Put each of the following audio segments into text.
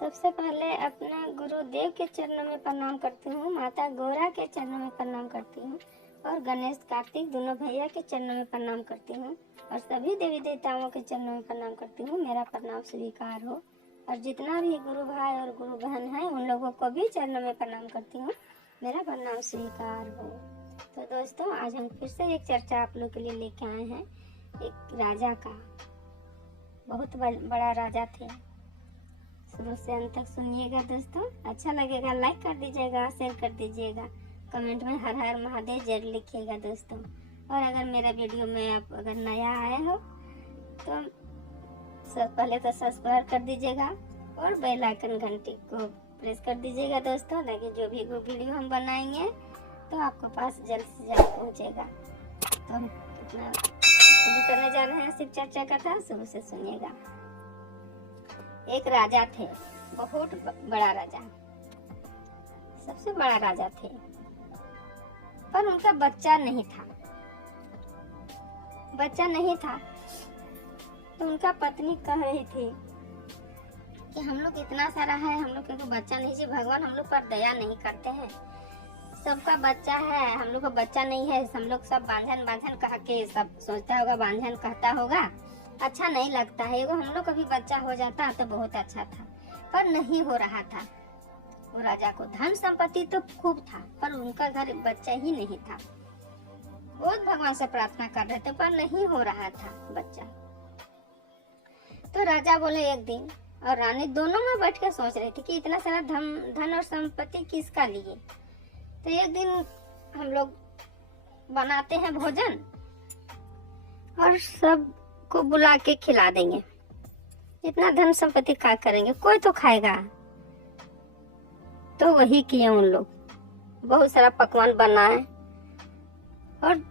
सबसे पहले अपना गुरुदेव के चरणों में प्रणाम करती हूँ, माता गौरा के चरणों में प्रणाम करती हूँ और गणेश कार्तिक दोनों भैया के चरणों में प्रणाम करती हूँ और सभी देवी देवताओं के चरणों में प्रणाम करती हूँ। मेरा प्रणाम स्वीकार हो। और जितना भी गुरु भाई और गुरु बहन है उन लोगों को भी चरणों में प्रणाम करती हूँ, मेरा प्रणाम स्वीकार हो। तो दोस्तों, आज हम फिर से एक चर्चा आप लोग के लिए लेके आए हैं। एक राजा का, बहुत बड़ा राजा थे। शुरू से अंत तक सुनिएगा दोस्तों। अच्छा लगेगा लाइक कर दीजिएगा, शेयर कर दीजिएगा, कमेंट में हर हर महादेव जरूर लिखिएगा दोस्तों। और अगर मेरा वीडियो में आप अगर नया आए हो तो पहले तो सब्सक्राइब कर दीजिएगा और बेल आइकन घंटी को प्रेस कर दीजिएगा दोस्तों, ताकि जो भी वीडियो हम बनाएंगे तो आपको पास जल्द से जल्द पहुंचेगा। तो हम अपना शुरू करने जा रहे हैं शिव चर्चा कथा। शुरू से सुनिएगा। एक राजा थे, बहुत बड़ा राजा, सबसे बड़ा राजा थे, पर उनका बच्चा नहीं था। बच्चा नहीं था तो उनका पत्नी कह रही थी कि हम लोग इतना सारा है, हम लोग को बच्चा नहीं चाहिए, भगवान हम लोग पर दया नहीं करते हैं, सबका बच्चा है, हम लोग का बच्चा नहीं है, हम लोग सब बांझन बांझन कह के सब सोचता होगा, बांझन कहता होगा, अच्छा नहीं लगता है। एगो हम लोग का भी बच्चा हो जाता तो बहुत अच्छा था, पर नहीं हो रहा था। वो राजा को धन संपत्ति तो खूब था, पर उनका घर बच्चा ही नहीं था। बहुत भगवान से प्रार्थना कर रहे थे, पर नहीं हो रहा था बच्चा। तो राजा बोले एक दिन, और रानी दोनों में बैठ के सोच रही थी कि इतना सारा धन और संपत्ति किसका लिए। तो एक दिन हम लोग बनाते हैं भोजन और सबको बुला के खिला देंगे, इतना धन संपत्ति क्या करेंगे, कोई तो खाएगा। तो वही किए उन लोग, बहुत सारा पकवान बनाए और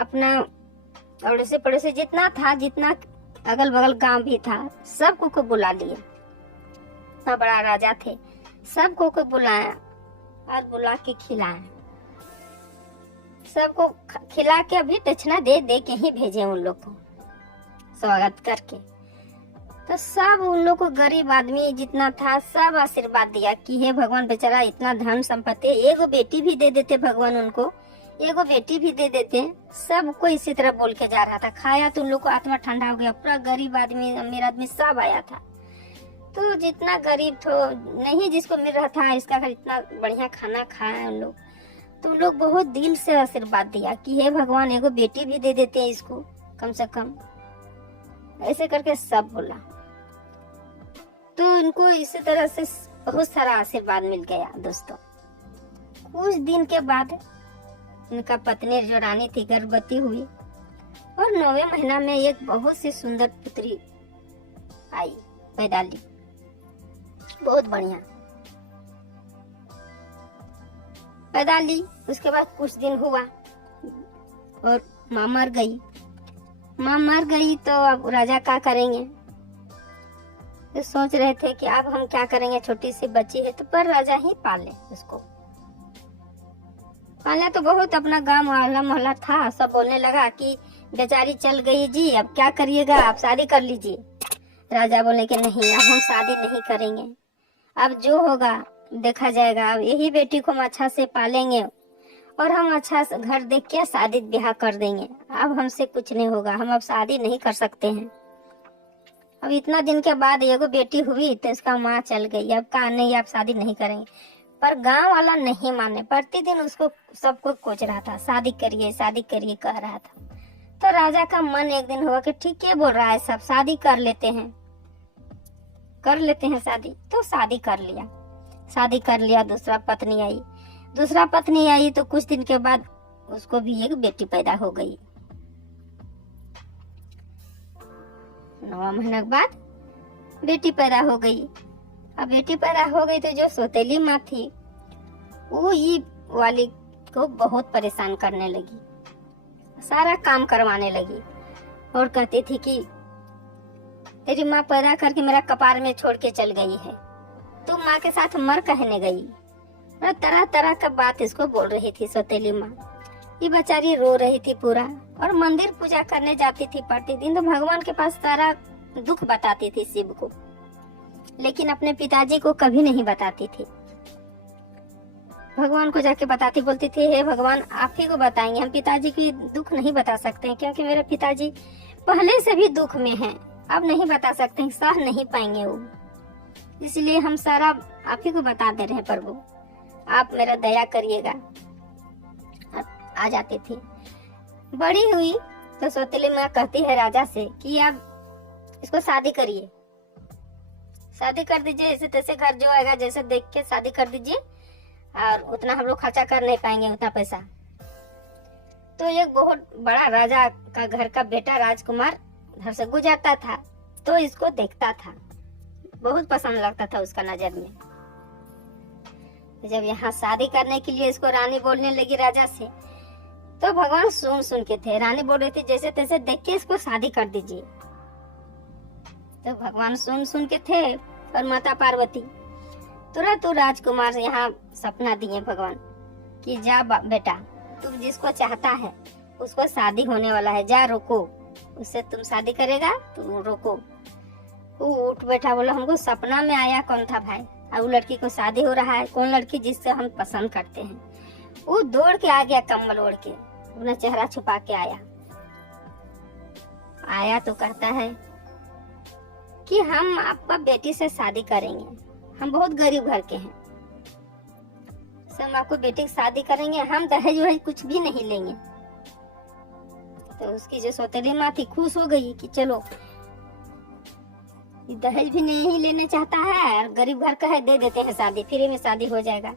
अपना अड़ोसी पड़ोसी जितना था, जितना अगल बगल गांव भी था, सबको को बुला लिए। इतना बड़ा राजा थे, सबको को बुलाया और बुला के खिलाया। सबको खिला के अभी दक्षिणा दे दे के ही भेजे उन लोग को स्वागत करके। तो सब उन लोग को, गरीब आदमी जितना था, सब आशीर्वाद दिया कि हे भगवान, बेचारा इतना धन संपत्ति, एगो बेटी भी दे देते भगवान उनको, एगो बेटी भी दे देते। सबको इसी तरह बोल के जा रहा था। खाया तो उन लोग को आत्मा ठंडा हो गया, पूरा गरीब आदमी अमीर आदमी सब आया था। तो जितना गरीब तो नहीं जिसको मिल रहा था, इसका इतना बढ़िया खाना खाया उन लोग। तो उन लोग बहुत दिल से आशीर्वाद दिया कि हे भगवान, एगो बेटी भी दे देते हैं इसको कम से कम। ऐसे करके सब बोला। तो इनको इसी तरह से बहुत सारा आशीर्वाद मिल गया दोस्तों। कुछ दिन के बाद उनका पत्नी जो रानी थी गर्भवती हुई और 9वें महीना में एक बहुत सी सुंदर पुत्री आई, पैदा ली, बहुत बढ़िया पैदा ली। उसके बाद कुछ दिन हुआ और माँ मर गई। माँ मर गई तो अब राजा क्या करेंगे, तो सोच रहे थे कि अब हम क्या करेंगे, छोटी सी बच्ची है तो, पर राजा ही पाले उसको। पाले तो बहुत, अपना गांव वाला मोहल्ला था, सब बोलने लगा कि बेचारी चल गई जी, अब क्या करिएगा, आप शादी कर लीजिए। राजा बोले कि नहीं, अब हम शादी नहीं करेंगे, अब जो होगा देखा जाएगा, अब यही बेटी को हम अच्छा से पालेंगे और हम अच्छा से घर देख के शादी ब्याह कर देंगे। अब हमसे कुछ नहीं होगा, हम अब शादी नहीं कर सकते हैं। अब इतना दिन के बाद एगो बेटी हुई तो इसका माँ चल गई, अब कहा नहीं, आप शादी नहीं करेंगे। पर गांव वाला नहीं माने, प्रतिदिन उसको सबको कोच रहा था, शादी करिए कह रहा था। तो राजा का मन एक दिन हुआ कि ठीक है बोल रहा है, सब शादी कर लेते हैं शादी। तो शादी कर लिया। दूसरा पत्नी आई तो कुछ दिन के बाद उसको भी एक बेटी पैदा हो गई। 9वां महीने के बाद बेटी पैदा हो गई। अब बेटी पैदा हो गई तो जो सौतेली माँ थी वो ये वाली को बहुत परेशान करने लगी, सारा काम करवाने लगी और कहती थी कि तेरी माँ पैदा करके मेरा कपार में छोड़ के चल गई है, तू माँ के साथ मर कहने गई। तरह तरह का बात इसको बोल रही थी सौतेली माँ। ये बेचारी रो रही थी पूरा, और मंदिर पूजा करने जाती थी प्रतिदिन, तो भगवान के पास सारा दुख बताती थी शिव को। लेकिन अपने पिताजी को कभी नहीं बताती थी। भगवान को जाके बताती, बोलती थी हे भगवान आप ही को बताएंगे, हम पिताजी की दुख नहीं बता सकते हैं, क्योंकि मेरे पिताजी पहले से भी दुख में हैं, अब नहीं बता सकते, सह नहीं पाएंगे वो, इसलिए हम सारा आप ही को बता दे रहे हैं प्रभु, आप मेरा दया करिएगा। आ जाती थी। बड़ी हुई तो सौतेली माँ कहती है राजा से कि आप इसको शादी करिए, शादी कर दीजिए, ऐसे तैसे घर जो आएगा जैसे देख के शादी कर दीजिए, और उतना हम लोग खर्चा कर नहीं पाएंगे उतना पैसा। तो एक बहुत बड़ा राजा का घर का बेटा राजकुमार घर से गुजरता था, तो इसको देखता था, बहुत पसंद लगता था उसका नजर में। जब यहाँ शादी करने के लिए इसको रानी बोलने लगी राजा से, तो भगवान सुन के थे, रानी बोल रही थी जैसे तैसे देख के इसको शादी कर दीजिए। तो भगवान सुन के थे, और माता पार्वती तुरंत राजकुमार यहाँ सपना दिए भगवान कि जा बेटा, तुम जिसको चाहता है उसको शादी होने वाला है, जा रोको, उससे तुम शादी करेगा तुम रोको। वो उठ बैठा, बोला हमको सपना में आया कौन था भाई, अब वो लड़की को शादी हो रहा है, कौन लड़की जिससे हम पसंद करते हैं। वो दौड़ के आ गया, कम्बल ओढ़ के अपना चेहरा छुपा के आया तो कहता है कि हम आपका बेटी से शादी करेंगे, हम बहुत गरीब घर के हैं, हम आपको बेटी की शादी करेंगे, हम दहेज वहेज कुछ भी नहीं लेंगे। तो उसकी जो सौतेली माँ थी खुश हो गई कि चलो दहेज भी नहीं लेने चाहता है और गरीब घर का है, दे देते हैं शादी, फ्री में शादी हो जाएगा।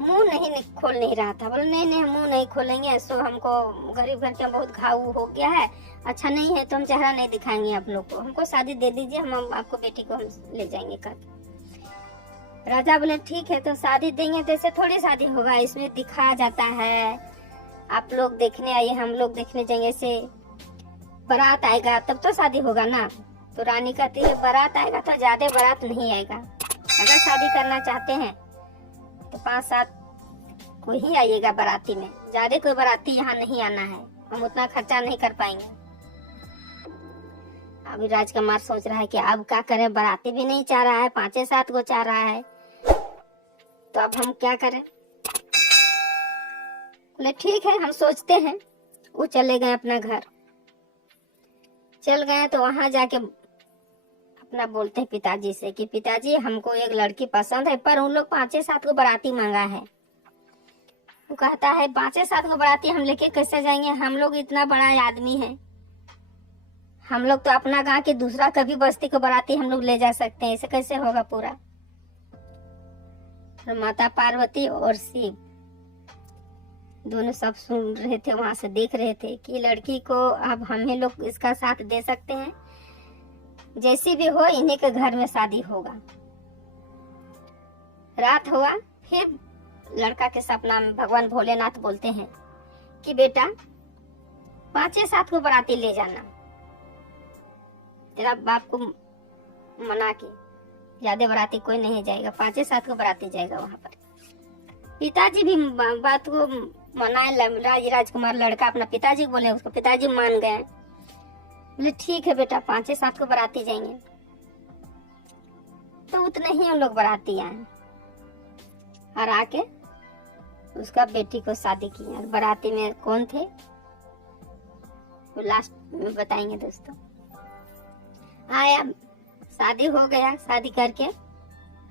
मुंह नहीं खोल नहीं रहा था, बोले नहीं मुंह नहीं खोलेंगे, ऐसो हमको गरीब घर का बहुत घाव हो गया है, अच्छा नहीं है तो हम चेहरा नहीं दिखाएंगे आप लोग को, हमको शादी दे दीजिए, हम आपको बेटी को हम ले जाएंगे कर। राजा बोले ठीक है तो शादी देंगे, तो ऐसे थोड़ी शादी होगा, इसमें दिखाया जाता है, आप लोग देखने आइए हम लोग देखने जाएंगे, से बारात आएगा तब तो शादी होगा ना। तो रानी कहती है बारात आएगा तो ज्यादा बारात नहीं आएगा, अगर शादी करना चाहते हैं तो 5-7 को ही आइएगा बाराती में, ज्यादा कोई बाराती यहाँ नहीं आना है, हम उतना खर्चा नहीं कर पाएंगे। अभी राजकुमार सोच रहा है कि अब क्या करें, बाराती भी नहीं चाह रहा है, 5-7 को चाह रहा है, तो अब हम क्या करें। बोले ठीक है हम सोचते हैं। वो चले गए अपना घर, चल गए तो वहां जाके अपना बोलते हैं पिताजी से कि पिताजी हमको एक लड़की पसंद है, पर उन लोग 5-7 को बाराती मांगा है। वो कहता है 5-7 को बाराती हम लेके कैसे जाएंगे, हम लोग इतना बड़ा आदमी है, हम लोग तो अपना गांव के दूसरा कभी बस्ती को बाराती हम लोग ले जा सकते हैं, ऐसे कैसे होगा पूरा। और माता पार्वती और शिव दोनों सब सुन रहे थे, वहां से देख रहे थे कि लड़की को अब हमें लोग इसका साथ दे सकते हैं, जैसी भी हो इन्हीं के घर में शादी होगा। रात हुआ, फिर लड़का के सपना में भगवान भोलेनाथ बोलते हैं कि बेटा 5-7 को बाराती ले जाना, तेरा बाप को मना के ज्यादा बाराती कोई नहीं जाएगा, 5-7 को बाराती जाएगा वहां पर। पिताजी भी बात को मनाए, राजकुमार लड़का अपना पिताजी को बोले, उसको पिताजी मान गए, बोले ठीक है बेटा 5-7 को बाराती जाएंगे। तो उतने ही हम लोग बाराती आए और आके उसका बेटी को शादी की। और बाराती में कौन थे वो लास्ट में बताएंगे दोस्तों। आया, शादी हो गया, शादी करके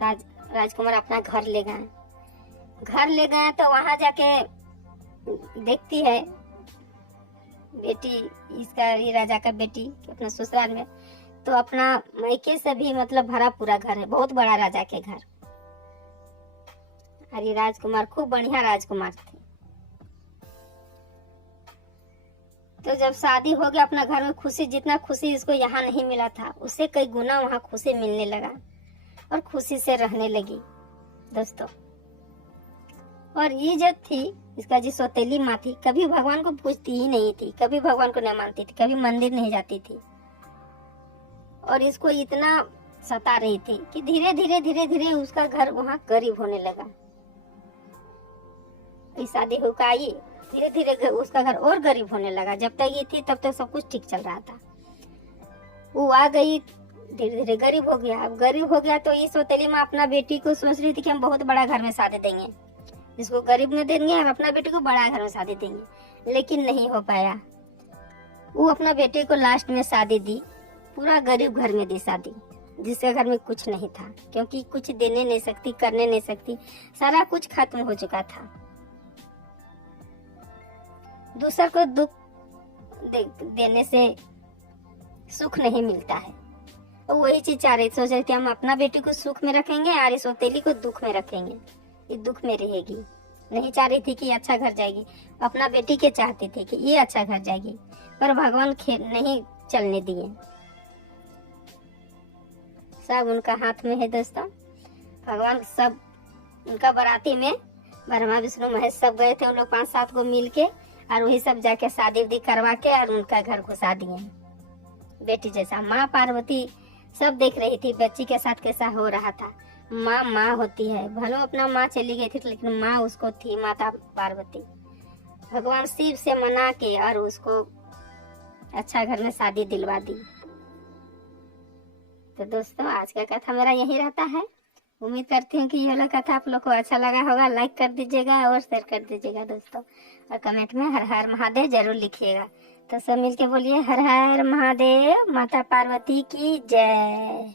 राजकुमार अपना घर ले गए। घर ले गए तो वहां जाके देखती है बेटी, इसका ये राजा का बेटी अपना ससुराल में, तो अपना मायके से भी मतलब भरा पूरा घर है, बहुत बड़ा राजा के घर। और ये राजकुमार खूब बढ़िया राजकुमार थे। तो जब शादी हो गया अपना घर में, खुशी जितना खुशी इसको यहाँ नहीं मिला था उससे कई गुना वहाँ खुशी मिलने लगा और खुशी से रहने लगी दोस्तों। और ये जो थी इसका जो सौतेली माँ थी, कभी भगवान को पूजती ही नहीं थी, कभी भगवान को नहीं मानती थी, कभी मंदिर नहीं जाती थी, और इसको इतना सता रही थी कि धीरे धीरे उसका घर वहाँ गरीब होने लगा। शादी होकर आई, धीरे धीरे उसका घर और गरीब होने लगा। जब तक ये थी तब तक सब कुछ ठीक चल रहा था। वो आ गई धीरे धीरे गरीब हो गया। अब गरीब हो गया तो इस सौतेली माँ अपना बेटी को सोच रही थी कि हम बहुत बड़ा घर में शादी देंगे, जिसको गरीब में देंगे और अपना बेटी को बड़ा घर में शादी देंगे, लेकिन नहीं हो पाया। वो अपना बेटे को लास्ट में शादी दी, पूरा गरीब घर में दी शादी, जिसके घर में कुछ नहीं था, क्योंकि कुछ देने नहीं सकती, करने नहीं सकती, सारा कुछ खत्म हो चुका था। दूसरा को दुख देने से सुख नहीं मिलता है। और वही चीज चाह रही, सोच रही थी हम अपना बेटी को सुख में रखेंगे और इस सौतेली को दुख में रखेंगे, ये दुख में रहेगी। नहीं चाह रही थी कि अच्छा घर जाएगी, अपना बेटी के चाहती थी कि ये अच्छा घर जाएगी, पर भगवान नहीं चलने दिए। सब उनका हाथ में है दोस्तों। भगवान सब उनका बाराती में ब्रह्मा विष्णु महेश सब गए थे, उन लोग 5-7 को मिल के, और वही सब जाके शादी उदी करवा के और उनका घर घुसा दिए बेटी जैसा। माँ पार्वती सब देख रही थी बच्ची के साथ कैसा हो रहा था। माँ माँ होती है, भले अपना माँ चली गई थी, लेकिन माँ उसको थी, माता पार्वती। भगवान शिव से मना के और उसको अच्छा घर में शादी दिलवा दी। तो दोस्तों आज का कथा मेरा यही रहता है। उम्मीद करती हूँ कि यह वाला कथा आप लोग को अच्छा लगा होगा। लाइक कर दीजिएगा और शेयर कर दीजिएगा दोस्तों, और कमेंट में हर हर महादेव जरूर लिखिएगा। तो सब मिलके बोलिए हर हर महादेव, माता पार्वती की जय।